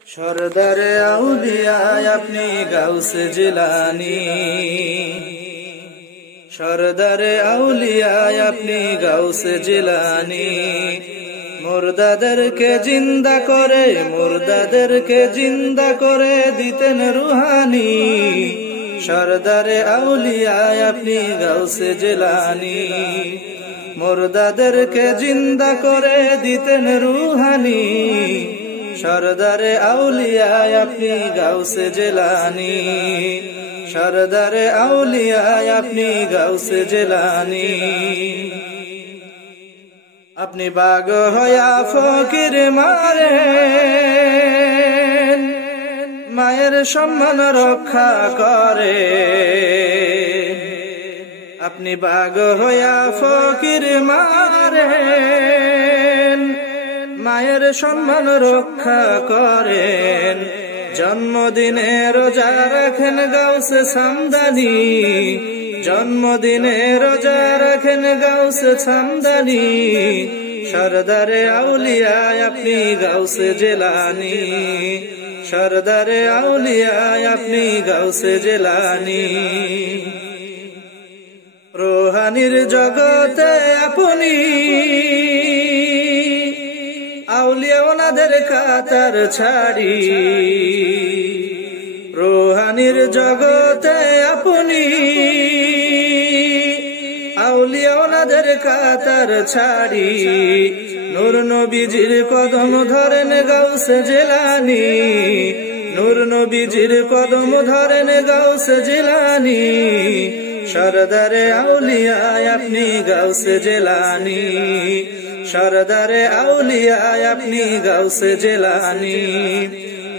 সরদারে আউলিয়া আপনি গাউসে জিলানী, সরদারে আউলিয়া আপনি গাউসে জিলানী। মুর্দাদেরকে জিন্দা করে, মুর্দাদেরকে জিন্দা করে দিতেন রুহানি। সরদারে আউলিয়া আপনি গাউসে জিলানী, মুর্দাদেরকে জিন্দা করে দিতেন রুহানি। সরদারে আউলিয়া আপনি গাউসে জিলানী, সরদারে আউলিয়া আপনি গাউসে জিলানী। আপনি বাগ হয়া ফকির মারেন, মায়ের সম্মান রক্ষা করে। আপনি বাগ হয়া ফকির মারেন, মায়ের সম্মান রক্ষা করেন। জন্মদিনে রোজা রাখেন গাউসে সামদানি, জন্মদিনে রোজা রাখেন গাউসে সামদানি। সরদারে আউলিয়া আপনি গাউসে জিলানী, সরদারে আউলিয়া আপনি গাউসে জিলানী। রুহানির জগতে আপনি আউলিয়া ওনাদের কাতার ছাড়ি। রুহানির জগতে আপনি আউলিয়া ওনাদের কাতার ছাড়ি। নূর নবীজির কদম ধরেন গাউসে জিলানী, নূর নবীজির কদম ধরেন গাউসে জিলানী। সরদারে আউলিয়া আপনি গাউসে জিলানী, সরদারে আউলিয়া আপনি গাউসে জিলানী।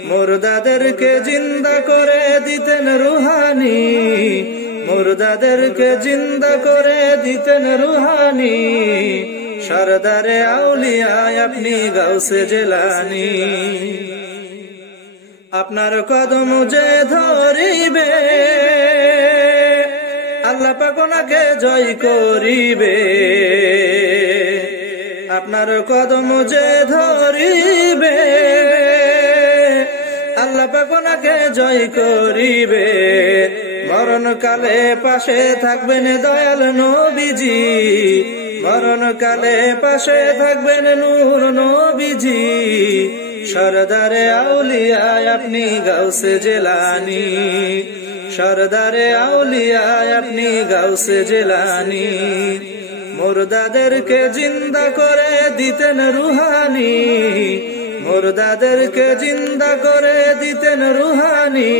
মুর্দাদেরকে জিন্দা করে দিতেন রুহানি, মুর্দাদেরকে জিন্দা করে দিতেন রুহানি। সরদারে আউলিয়া আপনি গাউসে জিলানী। আপনার কদম যে ধরিবে আল্লাহ পাক ওনাকে জয় করিবে। আপনার কদম যে ধরিবে আল্লাহ পাক ওনাকে জয় করিবে। মরণ কালে পাশে থাকবেন দয়াল নবীজি, মরণ কালে পাশে থাকবেন নূর নবীজি। সরদারে আউলিয়া আপনি গাউসে জিলানী, সরদারে আউলিয়া আপনি গাউসে জিলানী। মুর্দাদেরকে জিন্দা করে দিতেন রুহানি, মুর্দাদেরকে জিন্দা করে দিতেন রুহানি।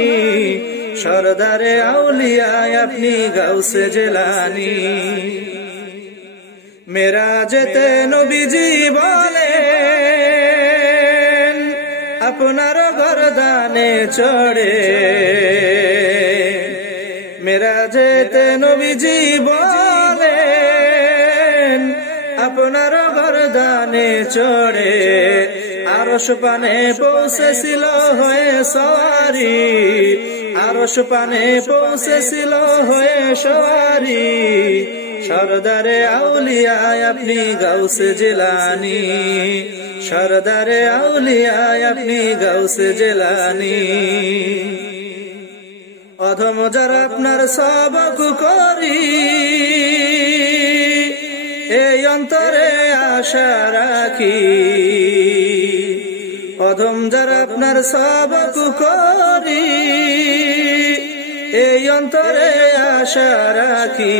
সরদারে আউলিয়া আপনি গাউসে জিলানী। মেরাজেতে নবীজি বলেন আপনার গরদানে চড়ে। মেরাজেতে নবীজি বলেন আপনার গরদানে চড়ে। আরশ পানে পৌঁছেছিল হয়ে সওয়ারি, আরশ পানে পৌঁছেছিল হয়ে সওয়ারি। সরদারে আউলিয়া আপনি গাউসে জিলানী, সরদারে আউলিয়া আপনি গাউসে জিলানী। অধম যারা আপনার সবক করি এই অন্তরে আশা রাখি। অধম যারা আপনার সবক করি এই অন্তরে আশা রাখি।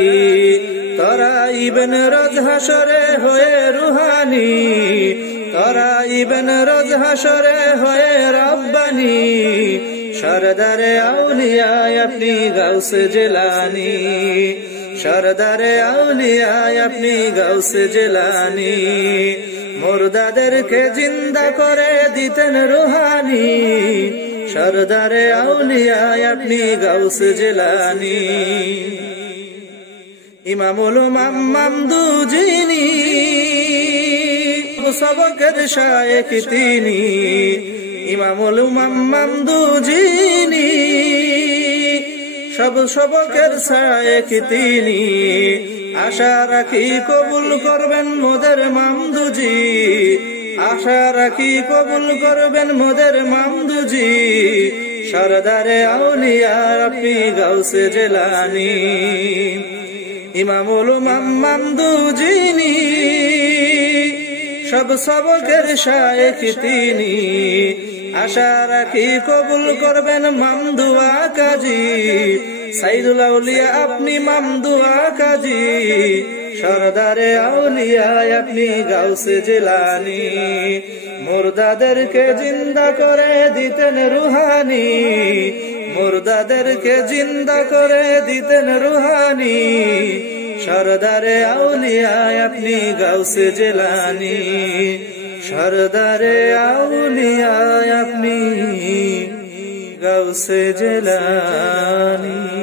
তোরা ইবেন রোজ হাসরে হয়ে রুহানি, তোরা ইবেন রোজ হাসরে হয়ে রব্বানি। সরদারে আউলিয়া আপনি গাউসে জিলানী, সরদারে আউলিয়া আপনি গাউসে জিলানী। মুর্দাদেরকে জিন্দা করে দিতেন রুহানি। সরদারে আউলিয়া আপনি গাউসে জিলানী। ইমামুল উমাম মামদুজিনী সবকের শায়েখ তিনি। ইমামুল উমাম মামদুজিনী সব সবকের শায়েখ তিনি। আশা রাখি কবুল করবেন মোদের মামদুজি, আশা রাখি কবুল করবেন মোদের মামদুজি সরদারে আউলিয়া আপনি গাউসে জেলানি ইমামুল মামদুজিনি সব সবকের শায়েখ তিনি আশা রাখি কবুল করবেন মামদুয়া কাজী সাইদুল আউলিয়া আপনি মামদুয়া কাজী সরদারে আউলিয়া আপনি গাউসে জেলানি মুর্দাদেরকে জিন্দা করে দিতেন রুহানি মুর্দাদেরকে জিন্দা করে দিতেন রুহানি সরদারে আউলিয়া আপনি গাউসে জেলানি সরদারে আউলিয়া আপনি গাউসে জেলানি।